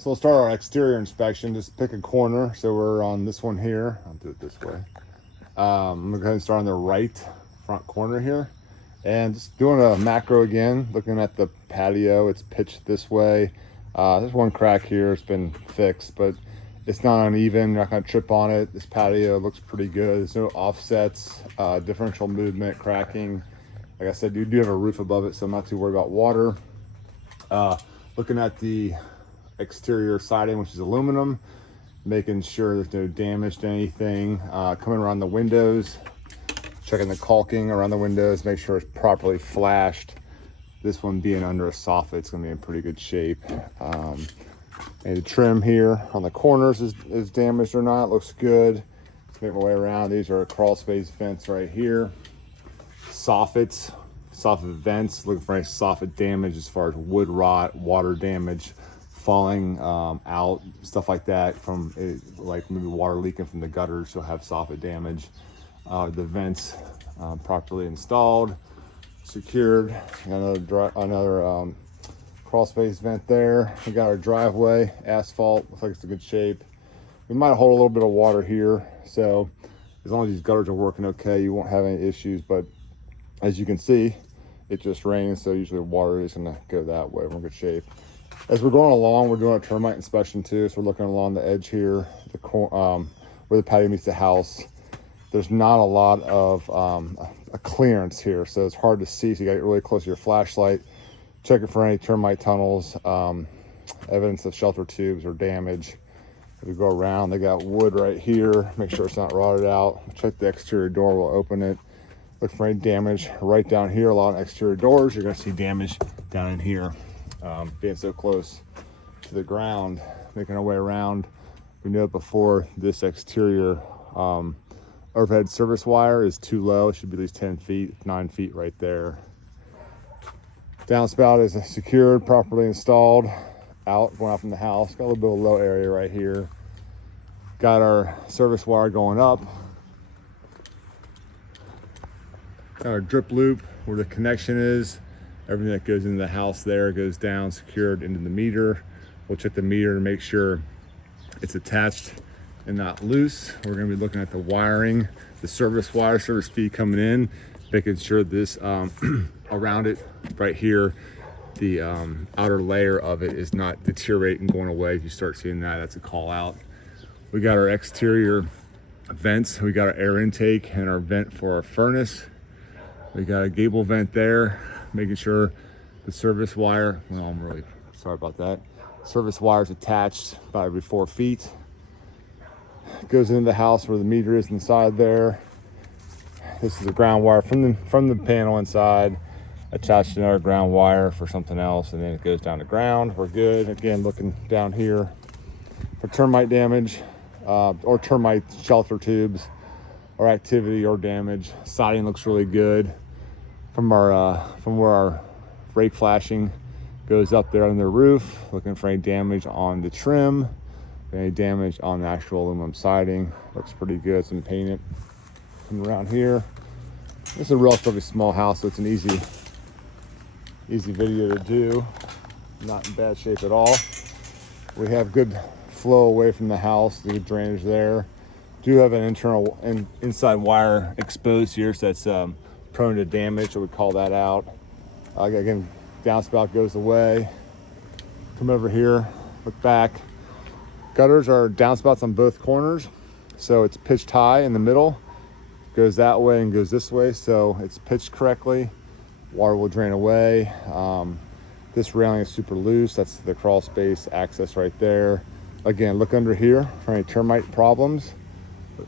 So we'll start our exterior inspection. Just pick a corner. So we're on this one here. I'll do it this way. I'm gonna go ahead and start on the right front corner here. And just doing a macro again, looking at the patio. It's pitched this way. There's one crack here. It's been fixed, but it's not uneven. You're not gonna trip on it. This patio looks pretty good. There's no offsets, differential movement, cracking. Like I said, you do have a roof above it, so I'm not too worried about water. Looking at the exterior siding, which is aluminum, making sure there's no damage to anything. Coming around the windows, checking the caulking around the windows, make sure it's properly flashed. This one being under a soffit, it's gonna be in pretty good shape. And the trim here on the corners is damaged or not. Looks good. Let's make my way around. These are crawl space vents right here. Soffits, soffit vents, looking for any soffit damage as far as wood rot, water damage, falling out, stuff like that from like maybe water leaking from the gutters. You'll have soffit damage. The vents properly installed, secured. Another crawl space vent there. We got our driveway, asphalt, looks like it's in good shape. We might hold a little bit of water here, so as long as these gutters are working okay, you won't have any issues. But as you can see, it just rains, so usually water is gonna go that way. We're in good shape. As we're going along, we're doing a termite inspection too. So we're looking along the edge here, where the patio meets the house. There's not a lot of a clearance here, so it's hard to see. So you got to get really close to your flashlight. Check it for any termite tunnels, evidence of shelter tubes or damage. As we go around, they got wood right here. Make sure it's not rotted out. Check the exterior door. We'll open it. Look for any damage right down here. A lot of exterior doors, you're going to see damage down in here. Being so close to the ground, making our way around. We know before this exterior overhead service wire is too low. It should be at least 10 feet, 9 feet right there. Downspout is secured, properly installed, going out from the house. Got a little bit of low area right here. Got our service wire going up. Got our drip loop where the connection is. Everything that goes into the house there goes down, secured into the meter. We'll check the meter to make sure it's attached and not loose. We're gonna be looking at the wiring, the service wire, service feed coming in, making sure this around it right here, the outer layer of it is not deteriorating, going away. If you start seeing that, that's a call out. We got our exterior vents. We got our air intake and our vent for our furnace. We got a gable vent there, making sure the service wire, well, I'm really sorry about that. Service wire is attached about every 4 feet. Goes into the house where the meter is inside there. This is a ground wire from the panel inside, attached to another ground wire for something else, and then it goes down to ground. We're good. Again, looking down here for termite damage or termite shelter tubes or activity or damage. Siding looks really good. From where our rake flashing goes up there on the roof, looking for any damage on the trim, any damage on the actual aluminum siding. Looks pretty good. Some paint. Come around here. This is a relatively small house, so it's an easy video to do. Not in bad shape at all. We have good flow away from the house, good drainage there. Do have an internal and inside wire exposed here, so that's prone to damage, so we call that out. Again, downspout goes away. Come over here, look back. Gutters are downspouts on both corners, so it's pitched high in the middle, goes that way and goes this way, so it's pitched correctly. Water will drain away. This railing is super loose. That's the crawl space access right there. Again, look under here for any termite problems.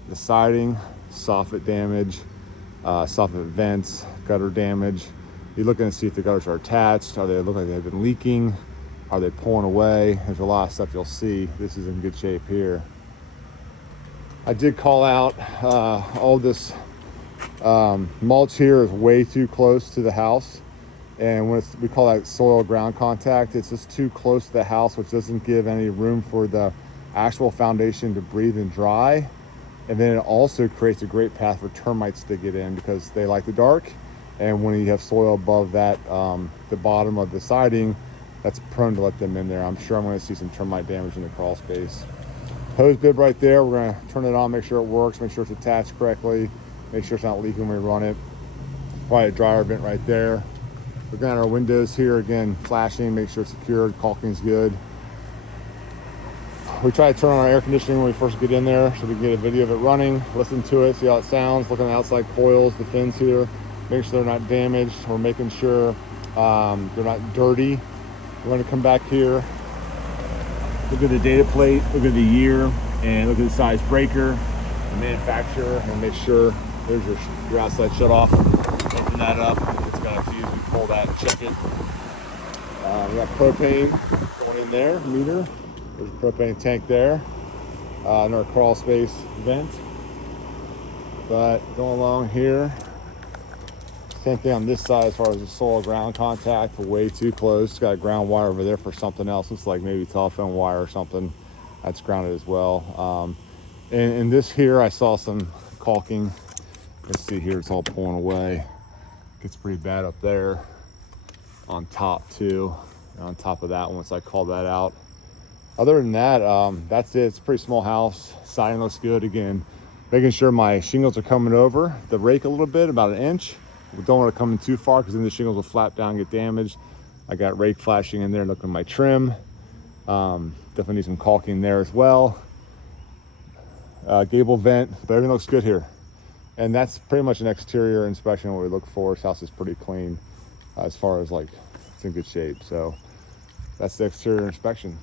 The siding, soffit damage, soffit vents, gutter damage. You're looking to see if the gutters are attached. Are they look like they've been leaking? Are they pulling away? There's a lot of stuff you'll see. This is in good shape here. I did call out all this mulch here is way too close to the house. And when we call that soil ground contact, it's just too close to the house, which doesn't give any room for the actual foundation to breathe and dry. And then it also creates a great path for termites to get in because they like the dark. And when you have soil above that, the bottom of the siding, that's prone to let them in there. I'm sure I'm going to see some termite damage in the crawl space. Hose bib right there, we're going to turn it on, make sure it works, make sure it's attached correctly, make sure it's not leaking when we run it. Probably a dryer vent right there. We're got our windows here, again, flashing, make sure it's secured, caulking's good. We try to turn on our air conditioning when we first get in there so we can get a video of it running, listen to it, see how it sounds, look on the outside coils, the fins here, make sure they're not damaged. We're making sure they're not dirty. We're going to come back here, look at the data plate, look at the year, and look at the size breaker, the manufacturer, and make sure there's your outside shutoff. Open that up. It's got a fuse. We pull that and check it. We got propane going in there, meter. There's a propane tank there. In our crawl space vent. But going along here, same thing on this side as far as the soil ground contact. We're way too close. It's got a ground wire over there for something else. Looks like maybe telephone wire or something. That's grounded as well. And this here, I saw some caulking. Let's see here, it's all pulling away. Gets pretty bad up there on top too. And on top of that, once I call that out. Other than that, that's it. It's a pretty small house. Siding looks good. Again, making sure my shingles are coming over the rake a little bit, about an inch. We don't want to come in too far because then the shingles will flap down and get damaged. I got rake flashing in there, looking at my trim. Definitely need some caulking there as well. Gable vent, but everything looks good here. And that's pretty much an exterior inspection, what we look for. This house is pretty clean as far as like, it's in good shape. So that's the exterior inspection.